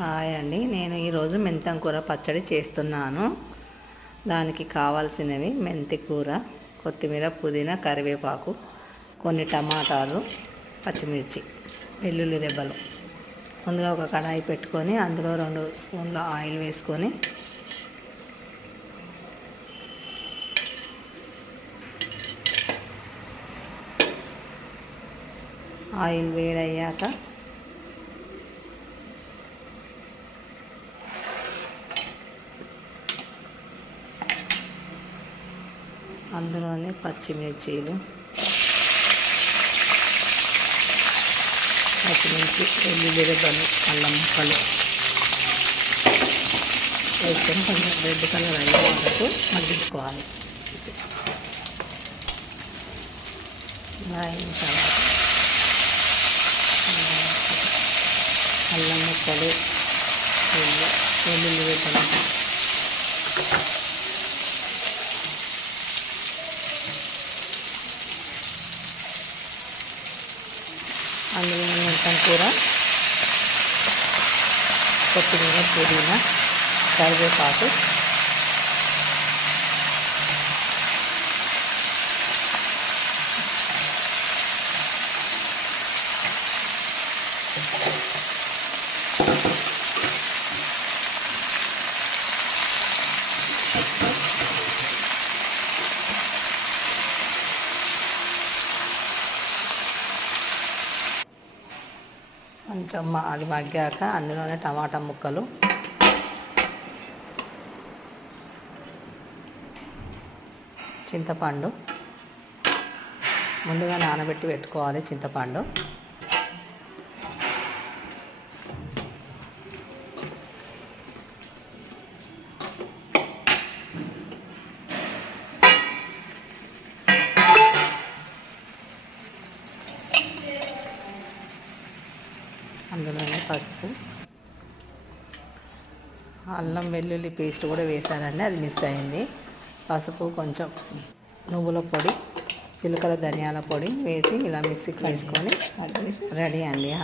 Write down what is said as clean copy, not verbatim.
Hi అండి, నేను ఈరోజు మెంతం కూర పచ్చడి చేస్తున్నాను. దానికి కావాల్సినవి మెంతి కూర, కొత్తిమీర, పుదీనా, కరివేపాకు, కొన్ని టమాటాలు, పచ్చిమిర్చి, వెల్లుల్లి రెబ్బలు. ముందుగా ఒక కడాయి పెట్టుకొని అందులో 2 స్పూన్ల ఆయిల్ వేసుకొని ఆయిల్ వేడయ్యాక అందులోనే పచ్చిమిర్చి, వెల్లుల్లి రెబ్బలు, అల్లం ముక్కలు వేసుకొని కొంచెం రెడ్ కలర్ అయ్యే వరకు మగ్గించుకోవాలి. ఇలా అయిన తర్వాత అల్లం ముక్కలు, వెల్లుల్లి రెబ్బలు, అందులో మెంతం కూర, కొత్తిమీర, పుదీనా, కరివేపాకు, కొంచెం అది మగ్గాక అందులోనే టమాటా ముక్కలు, చింతపండు, ముందుగా నానబెట్టి పెట్టుకోవాలి చింతపండు, అందులోనే పసుపు, అల్లం వెల్లుల్లి పేస్ట్ కూడా వేసానండి, అది మిస్ అయింది. పసుపు, కొంచెం నువ్వుల పొడి, జీలకర్ర ధనియాల పొడి వేసి ఇలా మిక్సీకి వేసుకొని రెడీ అండి.